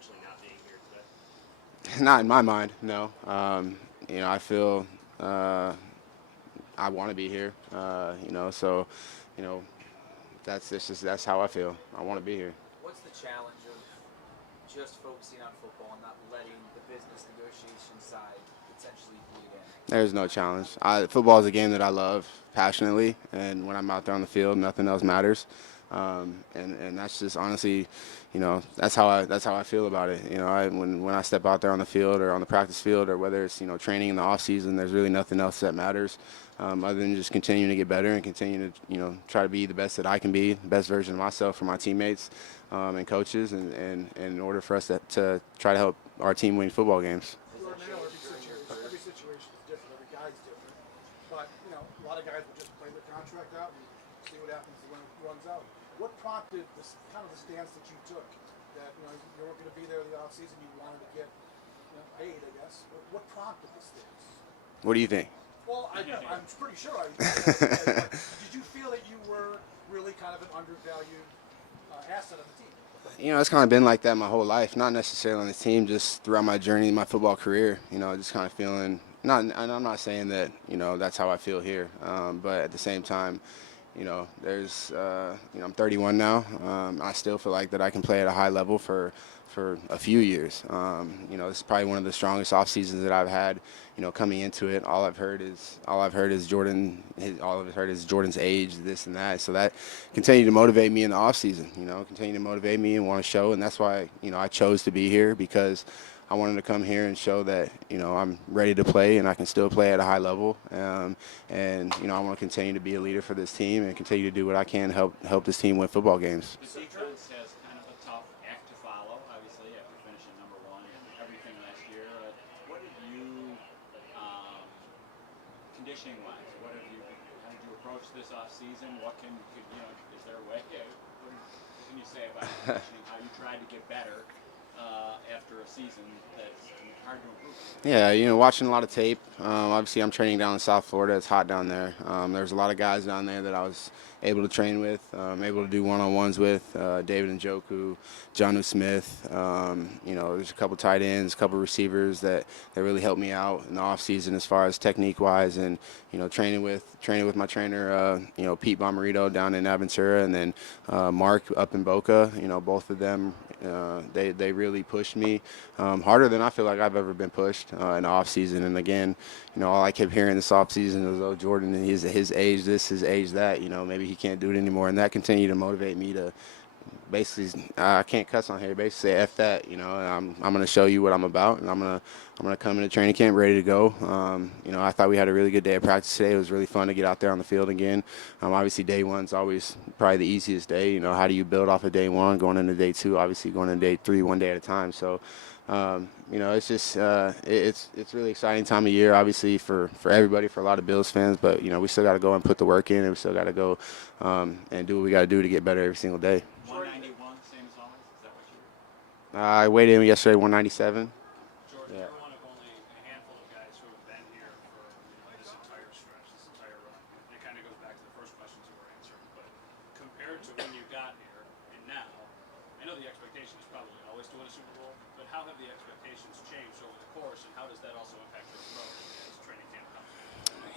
potentially not being here today? Not in my mind, no. I feel uh, I want to be here. So you know, that's how I feel. I want to be here. What's the challenge of just focusing on football and not letting the business negotiation side potentially bleed in? There's no challenge. Football is a game that I love passionately, and when I'm out there on the field, nothing else matters. And that's just honestly, that's how I feel about it. When I step out there on the field or on the practice field, or whether it's training in the off season, there's really nothing else that matters other than just continuing to get better and continue to try to be the best that I can be, the best version of myself for my teammates and coaches, and in order for us to try to help our team win football games. Has that Jordan, I know changed during your career? every situation is different, every guy's different. But a lot of guys will just play their contract out and see what happens when it runs out. What prompted this kind of the stance that you took? That you weren't going to be there in the off season, you wanted to get paid, I guess. What prompted the stance? What do you think? Well, I'm pretty sure I did. Did you feel that you were really kind of an undervalued asset of the team? It's kind of been like that my whole life. Not necessarily on the team, just throughout my journey, my football career. Just kind of feeling. Not, and I'm not saying that that's how I feel here, but at the same time, I'm 31 now. I still feel like that I can play at a high level for a few years. This is probably one of the strongest off seasons that I've had. Coming into it, all I've heard is Jordan. All I've heard is Jordan's age, this and that. So that continued to motivate me in the off season. Continue to motivate me and want to show, and that's why I chose to be here because I wanted to come here and show that I'm ready to play and I can still play at a high level. And I want to continue to be a leader for this team and continue to do what I can to help this team win football games. The defense has kind of a tough act to follow, obviously, after finishing number one and everything last year. What did you, conditioning-wise, how did you approach this off-season? Is there a way? What can you say about conditioning, how you tried to get better after a season that's hard to improve? Yeah, watching a lot of tape. Obviously, I'm training down in South Florida. It's hot down there. There's a lot of guys down there that I was able to train with, able to do one-on-ones with. David Njoku, Jonnu Smith. There's a couple tight ends, a couple receivers that really helped me out in the off season as far as technique-wise, and training with my trainer, Pete Bomarito down in Aventura, and then Mark up in Boca. Both of them. They really pushed me harder than I feel like I've ever been pushed in the off season. And again, all I kept hearing this off season was, "Oh, Jordan, his age this, his age that. Maybe he can't do it anymore." And that continued to motivate me to basically, I can't cuss on here. Basically, say F that. And I'm gonna show you what I'm about, and I'm gonna come into training camp ready to go. I thought we had a really good day of practice today. It was really fun to get out there on the field again. Obviously, day one's always probably the easiest day. How do you build off of day one, going into day two, obviously going into day three, one day at a time. So, it's just it's really exciting time of year, obviously for everybody, for a lot of Bills fans. But we still got to go and put the work in, and we still got to go and do what we got to do to get better every single day. 191, same as always? Is that what you were? I weighed in yesterday, 197. Jordan, Yeah. you're one of only a handful of guys who have been here for this entire stretch, this entire run. And it kind of goes back to the first questions you were answering. But compared to when you got here and now, I know the expectation is probably always to win a Super Bowl, but how have the expectations changed over the course, and how does that also impact your growth as training camp comes?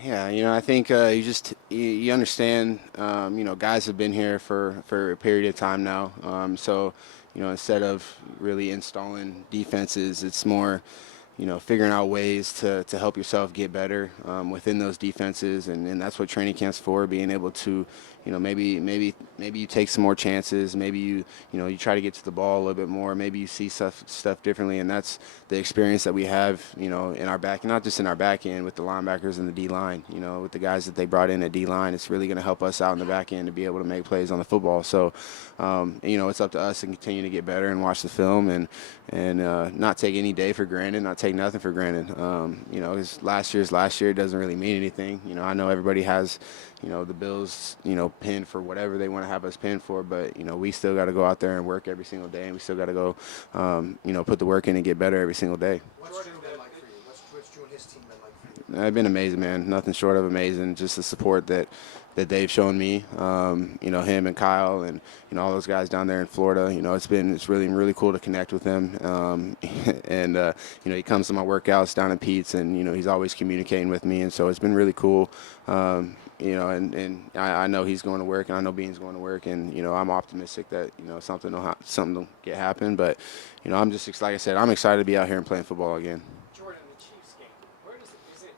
Yeah, I think you understand. Guys have been here for a period of time now. So, instead of really installing defenses, it's more, figuring out ways to help yourself get better within those defenses, and that's what training camp's for. Being able to, maybe you take some more chances. Maybe you try to get to the ball a little bit more. Maybe you see stuff differently, and that's the experience that we have, in our back, not just in our back end with the linebackers and the D line. With the guys that they brought in at D line, it's really going to help us out in the back end to be able to make plays on the football. So, it's up to us to continue to get better and watch the film and not take any day for granted, not take nothing for granted. 'Cause last year, it doesn't really mean anything. I know everybody has, the Bills, pinned for whatever they want to have us pinned for, but, we still got to go out there and work every single day, and we still got to go, put the work in and get better every single day. What's Drew been like for you? What's Drew and his team been like for you? It's been amazing, man. Nothing short of amazing. Just the support that that they've shown me. Him and Kyle and all those guys down there in Florida. It's really cool to connect with him. And he comes to my workouts down in Pete's, and he's always communicating with me, and so it's been really cool. And I know he's going to work, and I know Bean's going to work, and I'm optimistic that something will get happen. But I'm just like I said, I'm excited to be out here and playing football again. Jordan, the Chiefs game, where does it, is it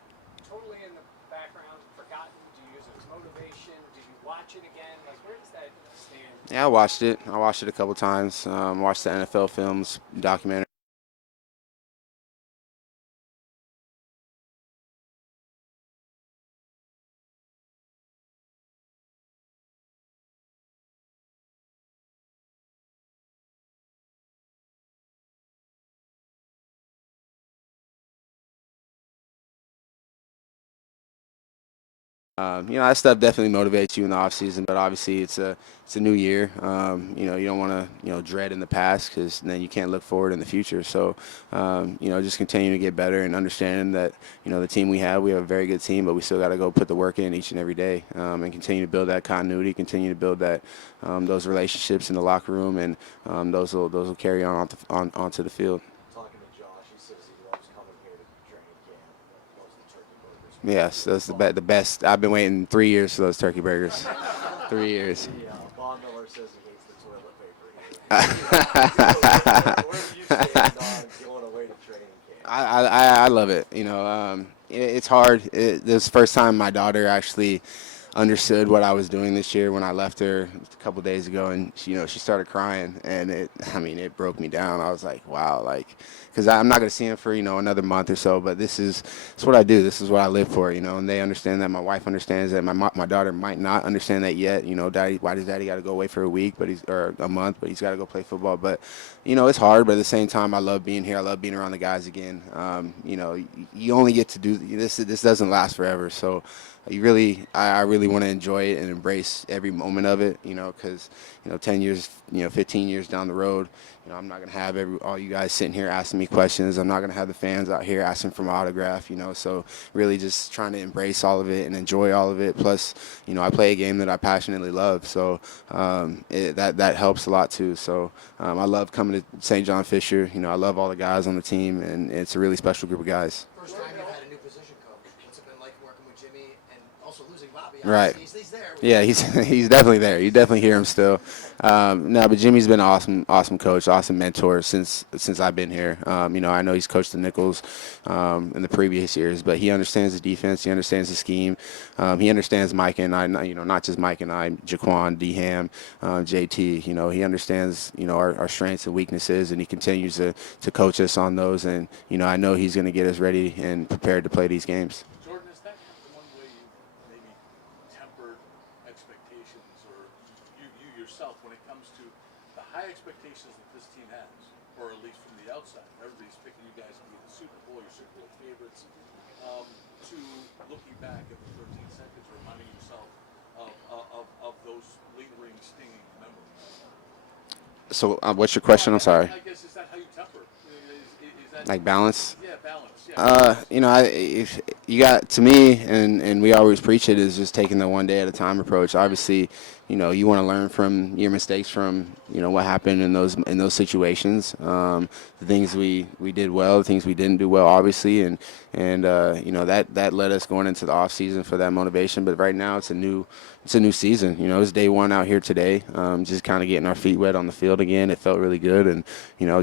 totally in the background, forgotten? Do you use it as motivation? Do you watch it again? Like, where does that stand? Yeah, I watched it. I watched it a couple times. Watched the NFL films, documentary. That stuff definitely motivates you in the off season, but obviously it's a new year. You don't want to dread in the past because then you can't look forward in the future. So just continue to get better and understanding that the team we have a very good team, but we still got to go put the work in each and every day and continue to build that continuity, continue to build that those relationships in the locker room, and those will carry onto the field. Talking to Josh, he says he loves coming here to training camp, loves the turkey burgers. Yes, that's the best. I've been waiting 3 years for those turkey burgers. 3 years. Yeah, Bob Miller says he hates the toilet paper here. Where do you stand on going away to training camp? I love it. It's hard. This is the first time my daughter actually understood what I was doing this year when I left her a couple days ago, and she started crying, and it broke me down. I was like, wow, because I'm not gonna see him for another month or so, but it's what I do. This is what I live for, and they understand that. My wife understands that. My daughter might not understand that yet. Daddy, why does Daddy got to go away for a week, or a month, but he's got to go play football. But it's hard, but at the same time, I love being here. I love being around the guys again. You only get to do this. This doesn't last forever, so. I really want to enjoy it and embrace every moment of it, because 10 years, 15 years down the road, I'm not gonna have all you guys sitting here asking me questions. I'm not gonna have the fans out here asking for my autograph, so really just trying to embrace all of it and enjoy all of it. Plus, I play a game that I passionately love, so that helps a lot too. So I love coming to St. John Fisher. I love all the guys on the team, and it's a really special group of guys. First time you've had a new position coach. What's it been like working with Jimmy and also losing Bobby? Right. He's there. Yeah, he's definitely there. You definitely hear him still. No, but Jimmy's been an awesome coach, awesome mentor since I've been here. I know he's coached the Nichols in the previous years, but he understands the defense. He understands the scheme. He understands Mike and I. Not just Mike and I, Jaquan, D-Ham, JT. He understands our strengths and weaknesses, and he continues to coach us on those. And I know he's going to get us ready and prepared to play these games. Jordan, is that one way you maybe tempered expectations, or you yourself, when it comes to the high expectations that this team has, or at least from the outside? Everybody's picking you guys to be the Super Bowl, your Super Bowl favorites. To looking back at the 13 seconds, reminding yourself of those lingering, stinging memories. So what's your question? I'm sorry. I guess, is that how you temper? Is that Like balance? Yeah, balance. Yeah. If you got, to me, and we always preach it, is just taking the one day at a time approach. Obviously, you want to learn from your mistakes, from what happened in those situations, the things we did well, the things we didn't do well, obviously, and that led us going into the off season for that motivation. But right now, it's a new season. It's day one out here today, just kind of getting our feet wet on the field again. It felt really good, and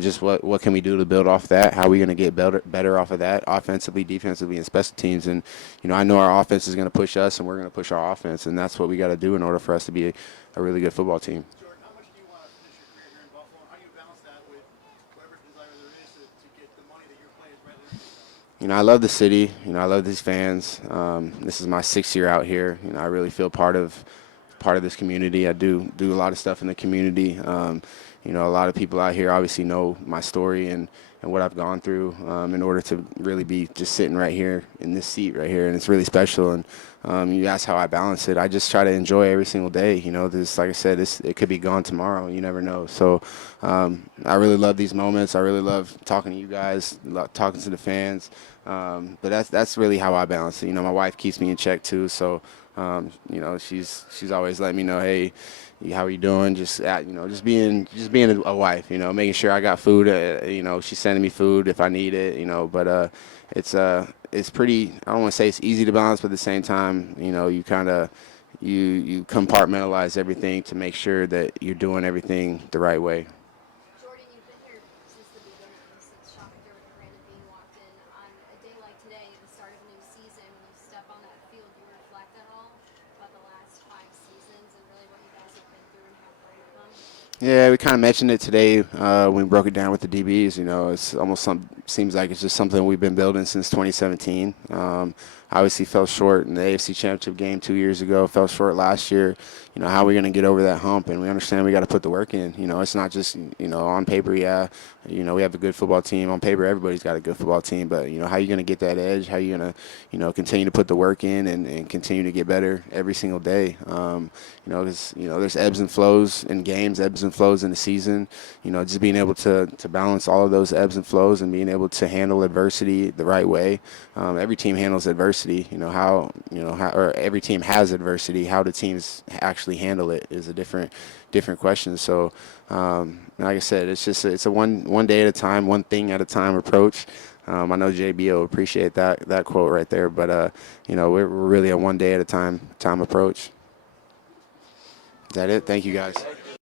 just what can we do to build off that? How are we going to get better off of that, offensively, defensively, and special teams? And I know our offense is going to push us, and we're going to push our offense, and that's what we got to do in order for us to be a really good football team. Jordan, how much do you want to finish your career here in Buffalo, and how do you balance that with whatever desire there is to get the money that your players rather than? I love the city. I love these fans. This is my 6th year out here. I really feel part of this community. I do a lot of stuff in the community. A lot of people out here obviously know my story and what I've gone through in order to really be just sitting right here in this seat right here, and it's really special. And you ask how I balance it. I just try to enjoy every single day. This, like I said, it could be gone tomorrow. You never know. So I really love these moments. I really love talking to you guys, talking to the fans. But that's really how I balance it. My wife keeps me in check too. So You know, she's always letting me know, hey, how are you doing? You know, just being a wife. You know, making sure I got food. You know, she's sending me food if I need it. You know, but it's pretty. I don't want to say it's easy to balance, but at the same time, you know, you kind of you compartmentalize everything to make sure that you're doing everything the right way. Jordan, you've been here since the beginning, since Sean McDermott and Brandon Bean walked in. On a day like today, the start of a new season, when you step on that field, do you reflect at all about the last 5 seasons and really what you guys have been through and how far you've come? Yeah, we kind of mentioned it today when we broke it down with the DBs. You know, it's almost seems like it's just something we've been building since 2017. Obviously, fell short in the AFC Championship game 2 years ago. Fell short last year. You know, how are we going to get over that hump? And we understand we got to put the work in. You know, it's not just on paper. Yeah, you know, we have a good football team. On paper, everybody's got a good football team. But you know, how are you going to get that edge? How are you going to continue to put the work in and continue to get better every single day? There's ebbs and flows in games, ebbs and flows in the season. You know, just being able to balance all of those ebbs and flows and being able to handle adversity the right way. Every team handles adversity. Or every team has adversity. How the teams actually handle it is a different question. So, like I said, it's a one day at a time, one thing at a time approach. I know JB will appreciate that quote right there. But we're really a one day at a time approach. Is that it? Thank you guys.